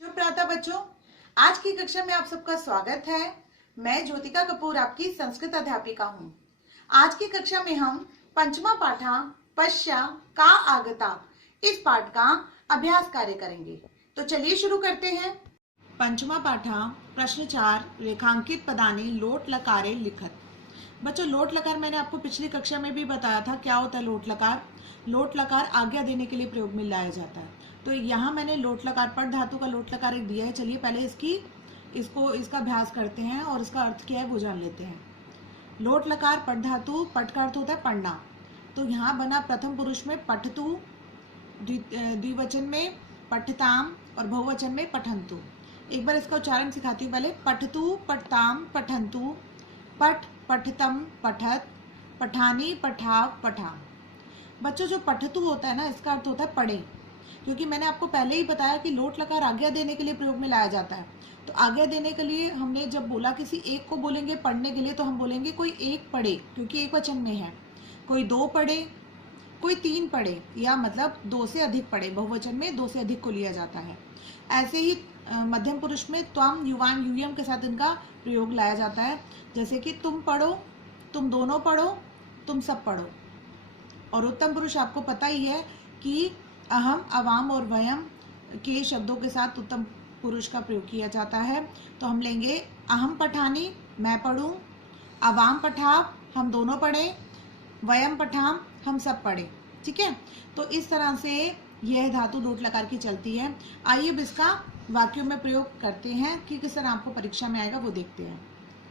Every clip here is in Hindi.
सुप्रभात बच्चों, आज की कक्षा में आप सबका स्वागत है। मैं ज्योतिका कपूर आपकी संस्कृत अध्यापिका हूँ। आज की कक्षा में हम पंचमा पाठा पश्या का आगता इस पाठ का अभ्यास कार्य करेंगे। तो चलिए शुरू करते हैं। पंचमा पाठा प्रश्न 4 रेखांकित पदानी लोट लकारे लिखत। बच्चों, लोट लकार मैंने आपको पिछली कक्षा में भी बताया था क्या होता है लोट लकार। लोट लकार आज्ञा देने के लिए प्रयोग में लाया जाता है। तो यहाँ मैंने लोट लकार पट धातु का लोट लकार एक दिया है। चलिए पहले इसका अभ्यास करते हैं और इसका अर्थ क्या है वो जान लेते हैं। लोट लकार पट धातु, पट का अर्थ होता है पढ़ना। तो यहाँ बना प्रथम पुरुष में पठतु, द्विवचन में पठताम और बहुवचन में पठंतु। एक बार इसका उच्चारण सिखाती हूँ। पहले पठतु पठताम पठंतु, पठ पठतम पठत, पठानी पठाव पठाम। बच्चों, जो पठतु होता है ना, इसका अर्थ होता है पढ़े। क्योंकि मैंने आपको पहले ही बताया कि लोट लकार आज्ञा देने के लिए प्रयोग में लाया जाता है। तो आज्ञा देने के लिए हमने जब बोला किसी एक को बोलेंगे पढ़ने के लिए, तो हम बोलेंगे कोई एक पढ़े, क्योंकि एक वचन में है। कोई दो पढ़े, कोई तीन पढ़े, या मतलब दो से अधिक पढ़े। बहुवचन में दो से अधिक को लिया जाता है। ऐसे ही मध्यम पुरुष में त्वम युवान यूयम के साथ इनका प्रयोग लाया जाता है। जैसे कि तुम पढ़ो, तुम दोनों पढ़ो, तुम सब पढ़ो। और उत्तम पुरुष आपको पता ही है कि अहम, अवाम और वयम के शब्दों के साथ उत्तम पुरुष का प्रयोग किया जाता है। तो हम लेंगे अहम पठानी, मैं पढ़ूं, अवाम पठाव, हम दोनों पढ़े, वयम पठाम, हम सब पढ़े। ठीक है। तो इस तरह से यह धातु लोट लकार की चलती है। आइए अब इसका वाक्यों में प्रयोग करते हैं कि किस तरह आपको परीक्षा में आएगा वो देखते हैं।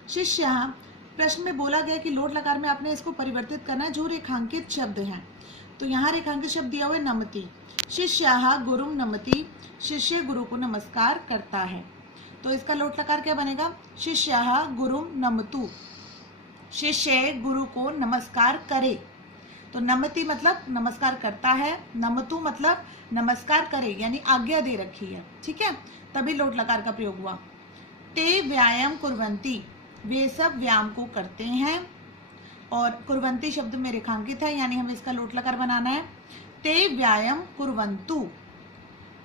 शिष्य, प्रश्न में बोला गया कि लोट लकार में आपने इसको परिवर्तित करना है जो रेखांकित शब्द हैं। तो यहाँ रेखांकित शब्द दिया हुआ है नमति। शिष्य गुरुम नमति, शिष्य गुरु को नमस्कार करता है। तो इसका लोट लकार क्या बनेगा? शिष्य गुरुम नमतु, शिष्य गुरु को नमस्कार करे। तो नमति मतलब नमस्कार करता है, नमतु मतलब नमस्कार करे, यानी आज्ञा दे रखी है। ठीक है, तभी लोट लकार का प्रयोग हुआ। ते व्यायाम कुर्वन्ति, वे सब व्यायाम को करते हैं। और कुर्वन्ति शब्द में रेखांकित है, यानी हमें इसका लोट लकार बनाना है। ते व्यायाम कुर्वन्तु,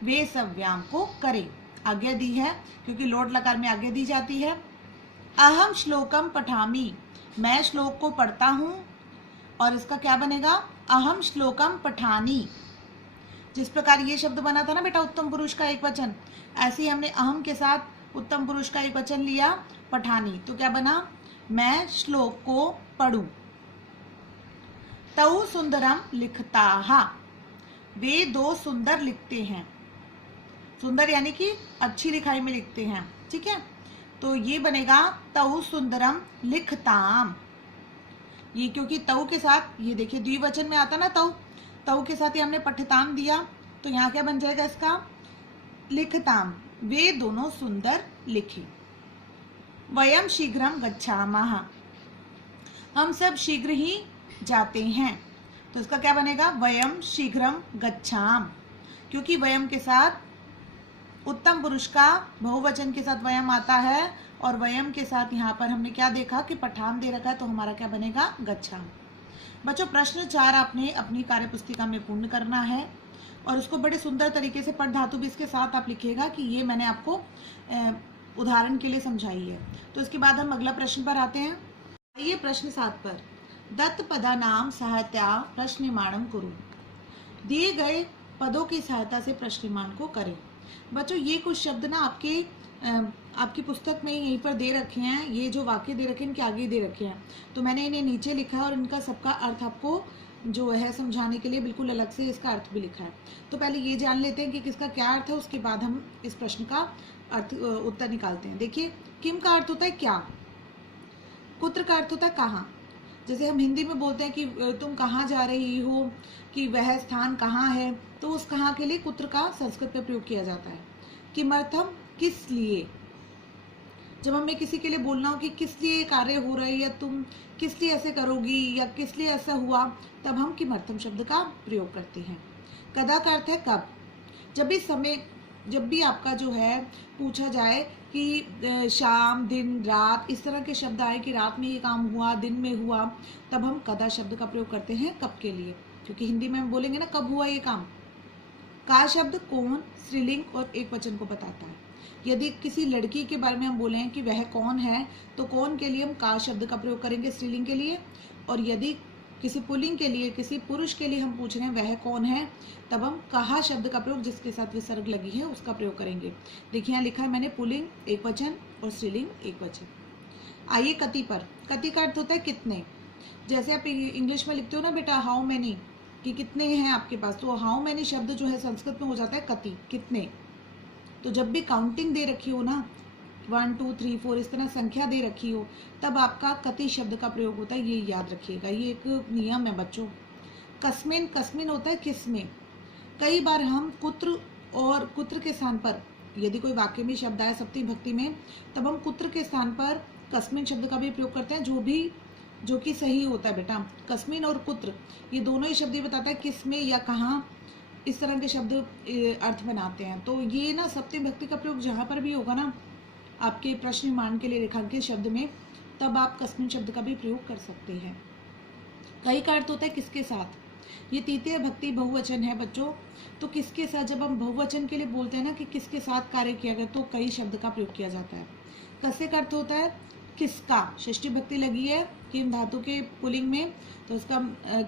वे सब व्यायाम को करें। आज्ञा दी है, क्योंकि लोट लकार में आज्ञा दी जाती है। अहम श्लोकम पठामि, मैं श्लोक को पढ़ता हूँ। और इसका क्या बनेगा? अहम श्लोकम पठानी। जिस प्रकार ये शब्द बना था ना बेटा उत्तम पुरुष का एक वचन, ऐसे ही हमने अहम के साथ उत्तम पुरुष का एक वचन लिया पठानी। तो क्या बना? मैं श्लोक को पढ़ूं। तौ सुंदरम लिखता, वे दो सुंदर लिखते हैं। सुंदर यानी कि अच्छी लिखाई में लिखते हैं। ठीक है, तो ये बनेगा तौ सुंदरम लिखताम। ये क्योंकि तौ के साथ, ये देखिए द्विवचन में आता ना तौ के साथ ही हमने पठताम दिया। तो यहाँ क्या बन जाएगा इसका? लिखताम, वे दोनों सुंदर लिखे। वयम शीघ्रम गच्छामः, हम सब शीघ्र ही जाते हैं। तो इसका क्या बनेगा? वयम शीघ्रम गच्छाम, क्योंकि वयम के साथ उत्तम पुरुष का बहुवचन के साथ वयम आता है, और वयम के साथ यहाँ पर हमने क्या देखा कि पठाम दे रखा है। तो हमारा क्या बनेगा? गच्छाम। बच्चों, प्रश्न 4 आपने अपनी कार्य पुस्तिका में पूर्ण करना है, और उसको बड़े सुंदर तरीके से पट धातु भी इसके साथ आप लिखिएगा कि ये मैंने आपको उदाहरण के लिए समझाई है। तो इसके बाद हम अगला प्रश्न पर आते हैं। आइए प्रश्न 7 पर। दत्त पदा नाम सहायता प्रश्न निर्माणम कुरु, दिए गए पदों की सहायता से प्रश्न निर्माण को करें। बच्चों, ये कुछ शब्द ना आपकी पुस्तक में यहीं पर दे रखे हैं। ये जो वाक्य दे रखे हैं इनके आगे दे रखे हैं। तो मैंने इन्हें नीचे लिखा है, और इनका सबका अर्थ आपको जो है समझाने के लिए बिल्कुल अलग से इसका अर्थ भी लिखा है। तो पहले ये जान लेते हैं कि किसका क्या अर्थ है, उसके बाद हम इस प्रश्न का उत्तर निकालते हैं। देखिए, किम का अर्थ होता है क्या, कुत्र का अर्थ होता है कहाँ। जैसे हम हिंदी में बोलते हैं कि तुम कहाँ जा रही हो, कि वह स्थान कहाँ है, तो उस कहाँ के लिए कुत्र का संस्कृत में प्रयोग किया जाता है। किमर्थम, किस लिए। जब हमें किसी के लिए बोलना हो कि किस लिए कार्य हो रहा है, या तुम किस लिए ऐसे करोगी, या किस लिए ऐसा हुआ, तब हम किमर्थम शब्द का प्रयोग करते हैं। कदा का अर्थ है कब। जब भी आपका जो है पूछा जाए कि शाम, दिन, रात, इस तरह के शब्द आए कि रात में ये काम हुआ, दिन में हुआ, तब हम कदा शब्द का प्रयोग करते हैं कब के लिए। क्योंकि हिंदी में हम बोलेंगे ना कब हुआ ये काम, का शब्द कौन, स्त्रीलिंग और एक वचन को बताता है। यदि किसी लड़की के बारे में हम बोले कि वह कौन है, तो कौन के लिए हम का शब्द का प्रयोग करेंगे स्त्रीलिंग के लिए, और यदि किसी पुल्लिंग के लिए, किसी पुरुष के लिए हम पूछ रहे हैं वह कौन है, तब हम कहा शब्द का प्रयोग जिसके साथ विसर्ग लगी है उसका प्रयोग करेंगे। देखिए यहाँ लिखा है मैंने पुल्लिंग एक वचन और स्त्रीलिंग एक वचन। आइए कति पर। कति का अर्थ होता है कितने। जैसे आप इंग्लिश में लिखते हो ना बेटा हाउ मैनी, कि कितने हैं आपके पास, तो हाउ मैनी शब्द जो है संस्कृत में हो जाता है कति, कितने। तो जब भी काउंटिंग दे रखी हो ना 1 2 3 4 इस तरह संख्या दे रखी हो, तब आपका कति शब्द का प्रयोग होता है, ये याद रखिएगा, ये एक नियम है बच्चों। कस्मिन, कस्मिन होता है किसमें। कई बार हम कुत्र और कुत्र के स्थान पर, यदि कोई वाक्य में शब्द आए सप्तमी भक्ति में, तब हम कुत्र के स्थान पर कस्मिन शब्द का भी प्रयोग करते हैं, जो कि सही होता है बेटा। कस्मिन और कुत्र ये दोनों ही शब्द बताता है किस में या कहाँ, इस तरह के शब्द अर्थ बनाते हैं। तो ये ना सप्तमी भक्ति का प्रयोग जहाँ पर भी होगा ना आपके प्रश्न निर्माण के लिए रेखांकित शब्द में, तब आप कस्मिन शब्द का भी प्रयोग कर सकते हैं। कई का अर्थ होता है किसके साथ। ये तृतीय भक्ति बहुवचन है बच्चों, तो किसके साथ, जब हम बहुवचन के लिए बोलते हैं ना कि किसके साथ कार्य किया गया, तो कई शब्द का प्रयोग किया जाता है। कस्य का अर्थ होता है किसका, षष्ठी भक्ति लगी है किम धातु के पुल्लिंग में, तो उसका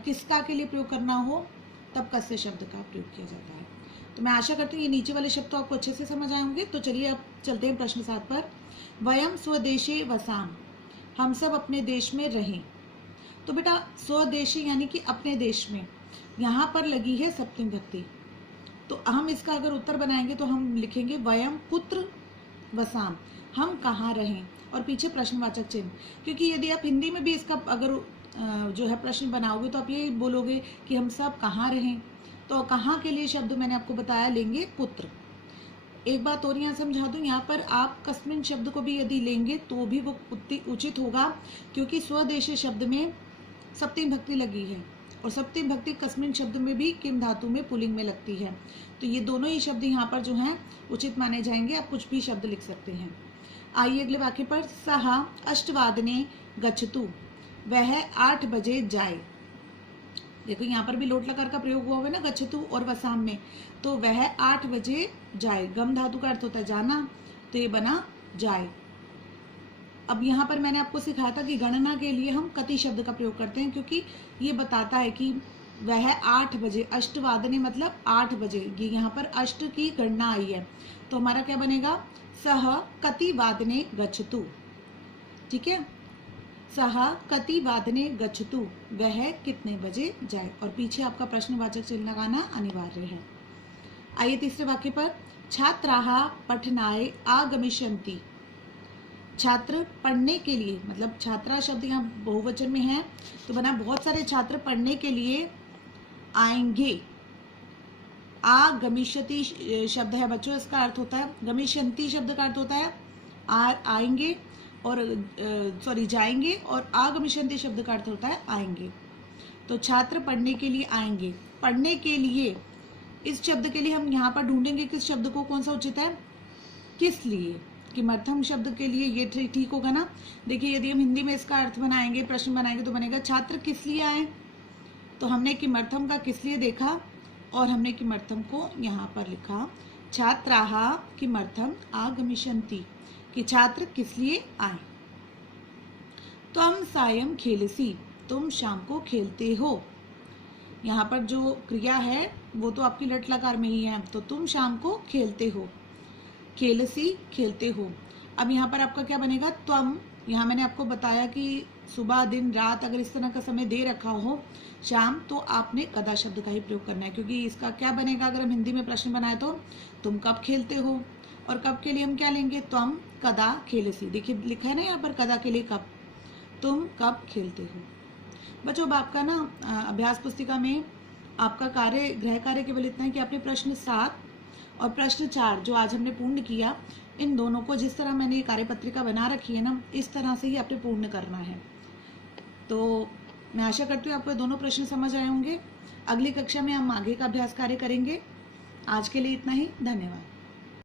किसका के लिए प्रयोग करना हो तब कस्य शब्द का प्रयोग किया जाता है। तो मैं आशा करती हूँ ये नीचे वाले शब्द तो आपको अच्छे से समझ आए होंगे। तो चलिए अब चलते हैं प्रश्न 7 पर। वयम स्वदेशे वसाम, हम सब अपने देश में रहें। तो बेटा स्वदेशी यानी कि अपने देश में, यहाँ पर लगी है सप्तमी भक्ति, तो हम इसका अगर उत्तर बनाएंगे तो हम लिखेंगे वयम कुत्र वसाम, हम कहाँ रहें, और पीछे प्रश्नवाचक चिन्ह। क्योंकि यदि आप हिंदी में भी इसका अगर जो है प्रश्न बनाओगे तो आप ये बोलोगे कि हम सब कहाँ रहें, तो कहाँ के लिए शब्द मैंने आपको बताया लेंगे पुत्र। एक बात और यहाँ समझा दूँ, यहाँ पर आप कस्मिन शब्द को भी यदि लेंगे तो भी वो उचित होगा, क्योंकि स्वदेशी शब्द में सप्तमी भक्ति लगी है, और सप्तमी भक्ति कस्मिन शब्द में भी किम धातु में पुल्लिंग में लगती है, तो ये दोनों ही शब्द यहाँ पर जो हैं उचित माने जाएंगे। आप कुछ भी शब्द लिख सकते हैं। आइए अगले वाक्य पर। सह अष्टवादने गच्छतु, वह 8 बजे जाए। देखो यहाँ पर भी लोट लकार का प्रयोग हुआ है ना गच्छतु और वसाम में, तो वह 8 बजे जाए। गम धातु का अर्थ होता है जाना, तो ये बना जाए। अब यहाँ पर मैंने आपको सिखाया था कि गणना के लिए हम कति शब्द का प्रयोग करते हैं, क्योंकि ये बताता है कि वह 8 बजे, अष्टवादने मतलब 8 बजे, ये यहाँ पर अष्ट की गणना आई है, तो हमारा क्या बनेगा सह कति वादने गच्छतु। ठीक है, सह कति वादने गच्छतु, वह कितने बजे जाए, और पीछे आपका प्रश्नवाचक चिन्ह लगाना अनिवार्य है। आइए तीसरे वाक्य पर। छात्राः पठनाय आगमिष्यन्ति, छात्र पढ़ने के लिए, मतलब छात्रा शब्द यहाँ बहुवचन में है, तो बना बहुत सारे छात्र पढ़ने के लिए आएंगे। आगमिष्यति शब्द है बच्चों, इसका अर्थ होता है, गमिष्यन्ति शब्द का अर्थ होता है आएंगे, और जाएंगे, और आगमिष्यन्ति शब्द का अर्थ होता है आएंगे। तो छात्र पढ़ने के लिए आएंगे। पढ़ने के लिए, इस शब्द के लिए हम यहाँ पर ढूंढेंगे किस शब्द को, कौन सा उचित है, किस लिए। किमर्थम शब्द के लिए ये ठीक होगा ना। देखिए यदि हम हिंदी में इसका अर्थ बनाएंगे, प्रश्न बनाएंगे, तो बनेगा छात्र किस लिए आए, तो हमने किमर्थम का किस लिए देखा, और हमने किमर्थम को यहाँ पर लिखा छात्राः किमर्थम आगमिष्यन्ति, कि छात्र किस लिए आए। त्वं सायं खेलसि, तुम शाम को खेलते हो। यहाँ पर जो क्रिया है वो तो आपकी लट लकार में ही है, तो तुम शाम को खेलते हो, खेलसी खेलते हो। अब यहाँ पर आपका क्या बनेगा त्वम, यहाँ मैंने आपको बताया कि सुबह दिन रात अगर इस तरह का समय दे रखा हो शाम, तो आपने कदा शब्द का ही प्रयोग करना है, क्योंकि इसका क्या बनेगा अगर हम हिंदी में प्रश्न बनाए तो तुम कब खेलते हो, और कब के लिए हम क्या लेंगे त्वम कदा खेलसी। देखिए लिखा है ना यहाँ पर कदा के लिए कब, तुम कब खेलते हो। बच्चों अब आपका ना अभ्यास पुस्तिका में आपका कार्य, गृह कार्य केवल इतना है कि आपने प्रश्न 7 और प्रश्न 4 जो आज हमने पूर्ण किया, इन दोनों को जिस तरह मैंने ये कार्यपत्रिका बना रखी है ना, इस तरह से ही आपने पूर्ण करना है। तो मैं आशा करती हूँ आपको दोनों प्रश्न समझ आए होंगे। अगली कक्षा में हम आगे का अभ्यास कार्य करेंगे। आज के लिए इतना ही, धन्यवाद।